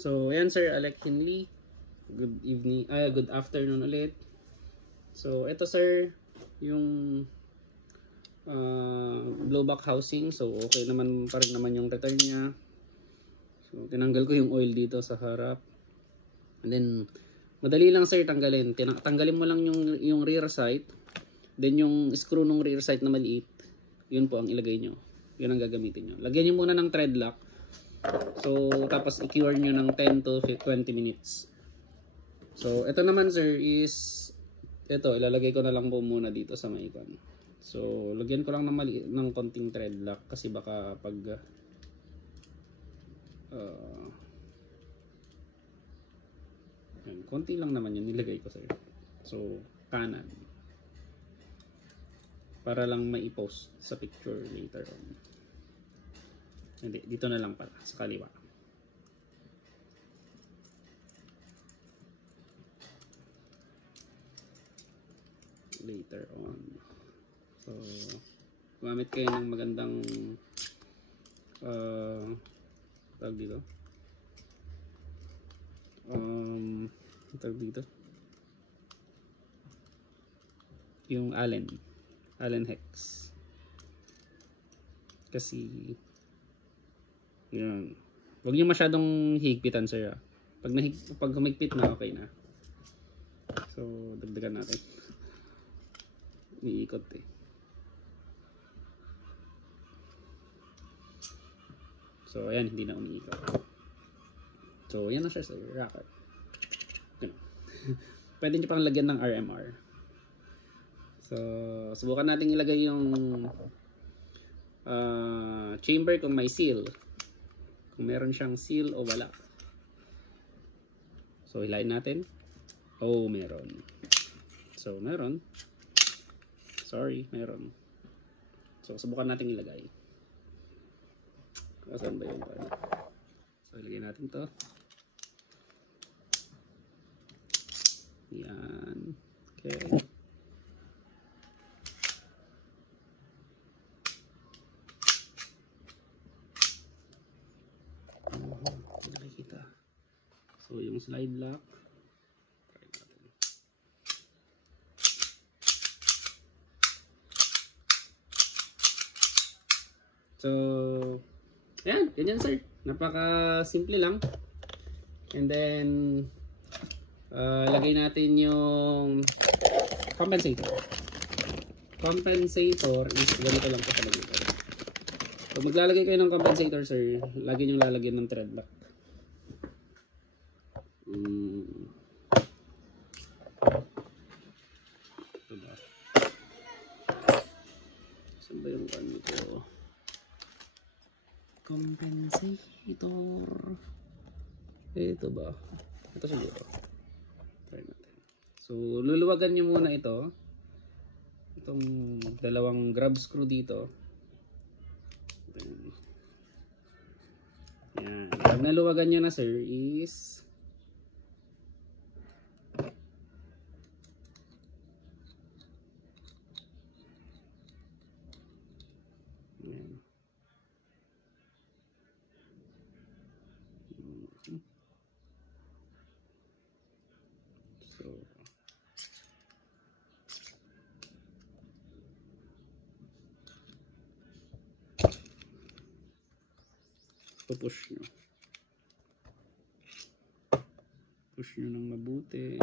So, ayan Sir Alec Hinley. Good evening, good afternoon ulit. So, ito sir, yung blowback housing. So, okay naman pa rin naman yung return niya. So, tinanggal ko yung oil dito sa harap. And then, madali lang sir tanggalin. Tanggalin mo lang yung rear sight. Then, yung screw ng rear sight na maliit, yun po ang ilagay nyo. Yun ang gagamitin nyo. Lagyan nyo muna ng thread lock. So, tapos i-cure nyo ng 10 to 20 minutes. So, ito naman sir is, ito, ilalagay ko na lang po muna dito sa may ikon. So, lagyan ko lang ng konting thread lock kasi baka pag konti lang naman yun nilagay ko sir. So, kanan. Para lang mai-post sa picture later on. Hindi, dito na lang pala, sa kaliwa. Later on. So, gumamit kayo ng magandang tawag dito. Tawag dito. Yung Allen hex. Kasi yun. Huwag niyo masyadong higpitan sir. Pag humigpit na, okay na. So, dagdagan natin. Iikot eh. So, ayan, hindi na umiikot. So, yan na siya sir. Rocker. Pwede niyo pang lagyan ng RMR. So, subukan natin ilagay yung chamber kung may seal. Kung meron siyang seal o wala. So, hilain natin. Oh, meron. So, meron. Sorry, meron. So, subukan natin ilagay. Saan ba yung ano? So, ilagay natin to. Yan. Okay. Nakikita. So, yung slide lock. Try natin. So, ayan. Ganyan sir. Napaka-simple lang. And then, lagay natin yung compensator. Compensator is ganito lang po talaga. Kung maglalagay kayo ng compensator sir, lagi nyo lalagyan ng thread lock. Diba? Saan ba yung ano ito? Compensator. Ito ba? Ito siguro. Try natin. So, luluwagan nyo muna ito. Itong dalawang grab screw dito. Yan. Pag naluwagan nyo na sir is yan. So push nyo. Push nyo ng mabuti.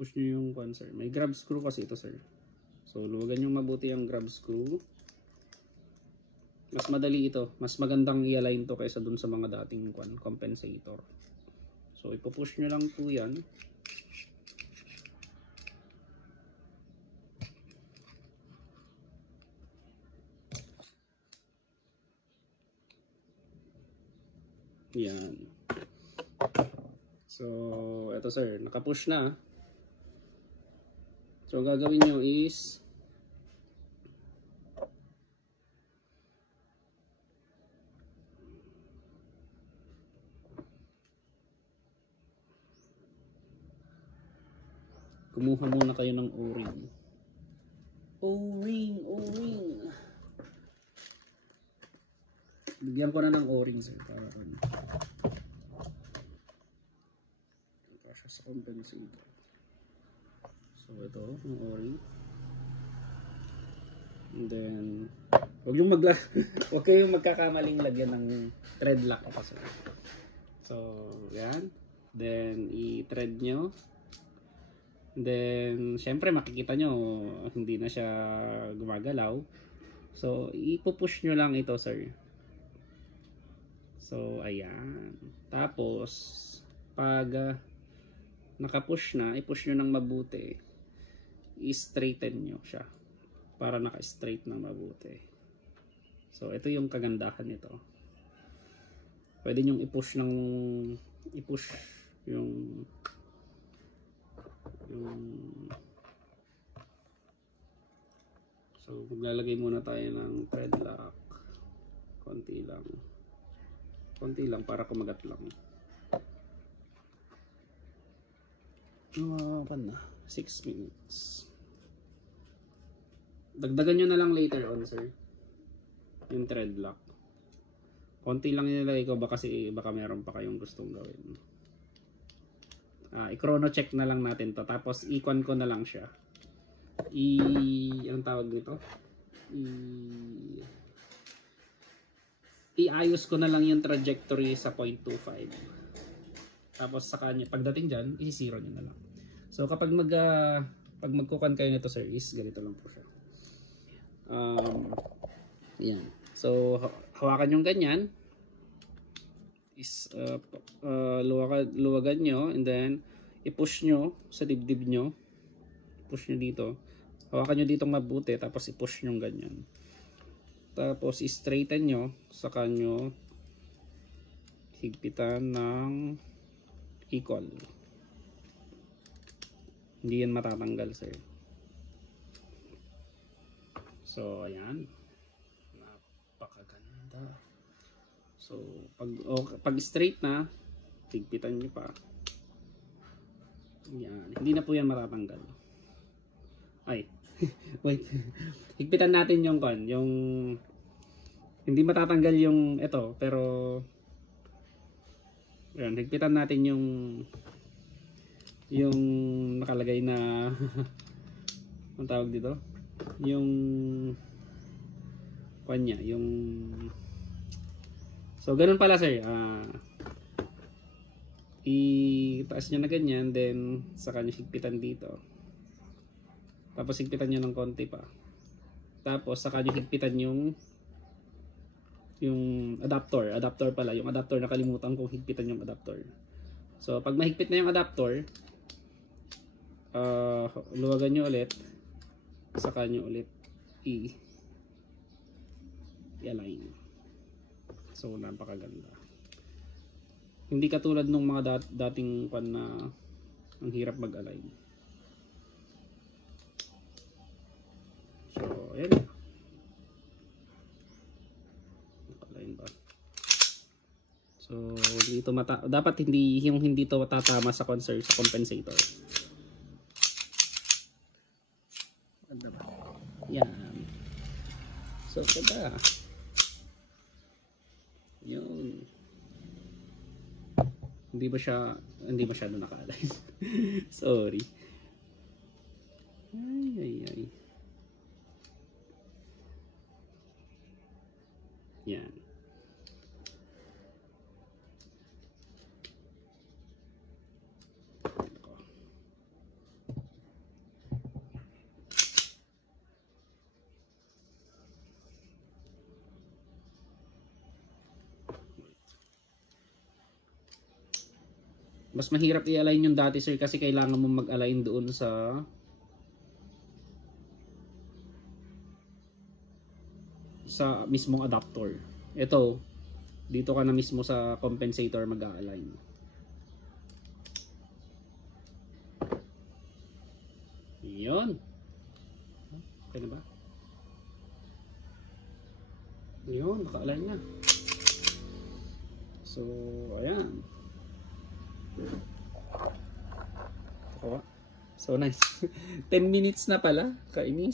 Push nyo yung kwan sir. May grab screw kasi ito sir. So luwagan nyo mabuti yung grab screw. Mas madali ito. Mas magandang i-align to kaysa dun sa mga dating kwan, compensator. So ipupush nyo lang po yan. Yan. So, eto sir, nakapush na. So, ang gagawin nyo is kumuha muna kayo ng O-ring. O-ring, O-ring. Bigyan ko na ng O-ring sir. Para sa compensator. So ito, yung O-ring. And then, huwag kayong magkakamaling lagyan ng thread lock kasi. So, yan. Then, i-thread nyo. Then, syempre makikita nyo, hindi na siya gumagalaw. So, ipupush nyo lang ito, sir. So, ayan. Tapos, pag nakapush na, ipush nyo ng mabuti. I-straighten nyo siya para naka-straight na mabuti. So, ito yung kagandahan nito. Pwede nyo i-push yung so, maglalagay muna tayo ng thread lock. Konti lang para kumagat lang. Pan na 6 minutes. Dagdagan nyo na lang later on, sir, yung thread lock. Konti lang nilagay ko baka meron pa kayong gustong gawin. I-chrono check na lang natin to. Tapos i-con ko na lang siya. Anong tawag nito? I-ayos ko na lang yung trajectory sa 0.25. Tapos sa kanya, pagdating dyan, isi-zero nyo na lang. So kapag magkukan kayo nito, sir, is ganito lang po siya. Yan. So hawakan yung ganyan. Is luwagan nyo, and then i-push nyo sa dibdib nyo. Push nyo dito. Hawakan nyo dito mabuti, tapos i-push nyo ganyan. Tapos i-straighten nyo, saka nyo higpitan ng equal. Hindi yan matatanggal, sir. So ayan, napakaganda. So pag straight na, higpitan nyo pa. Yan, hindi na po yan matatanggal. Ay, wait. Higpitan natin yung hindi matatanggal yung ito, pero yan, higpitan natin yung nakalagay na ang tawag dito, yung kanya, so ganun pala, sir. Itaas nyo na ganyan, then saka nyo higpitan dito, tapos higpitan nyo ng konti pa, tapos saka nyo higpitan yung adapter pala, yung adapter, nakalimutan kong higpitan yung adapter. So pag mahigpit na yung adapter, luwagan nyo ulit, saka nyo ulit i-align. So napakaganda. Hindi katulad nung mga dating pan na ang hirap mag-align. So ayan. Naka-align ba? So dito dapat hindi to tatama sa compensator. Ganda ba? Yan. So ganda. Yun. Hindi masyado naka-align. Sorry. Ay. Yan. Mas mahirap i-align yung dati, sir, kasi kailangan mo mag-align doon sa mismong adapter. Ito, dito ka na mismo sa compensator mag-align. Yun. Okay na ba? Yun, naka-align na. So, ayan. So nice. 10 minutes na pala, kainis.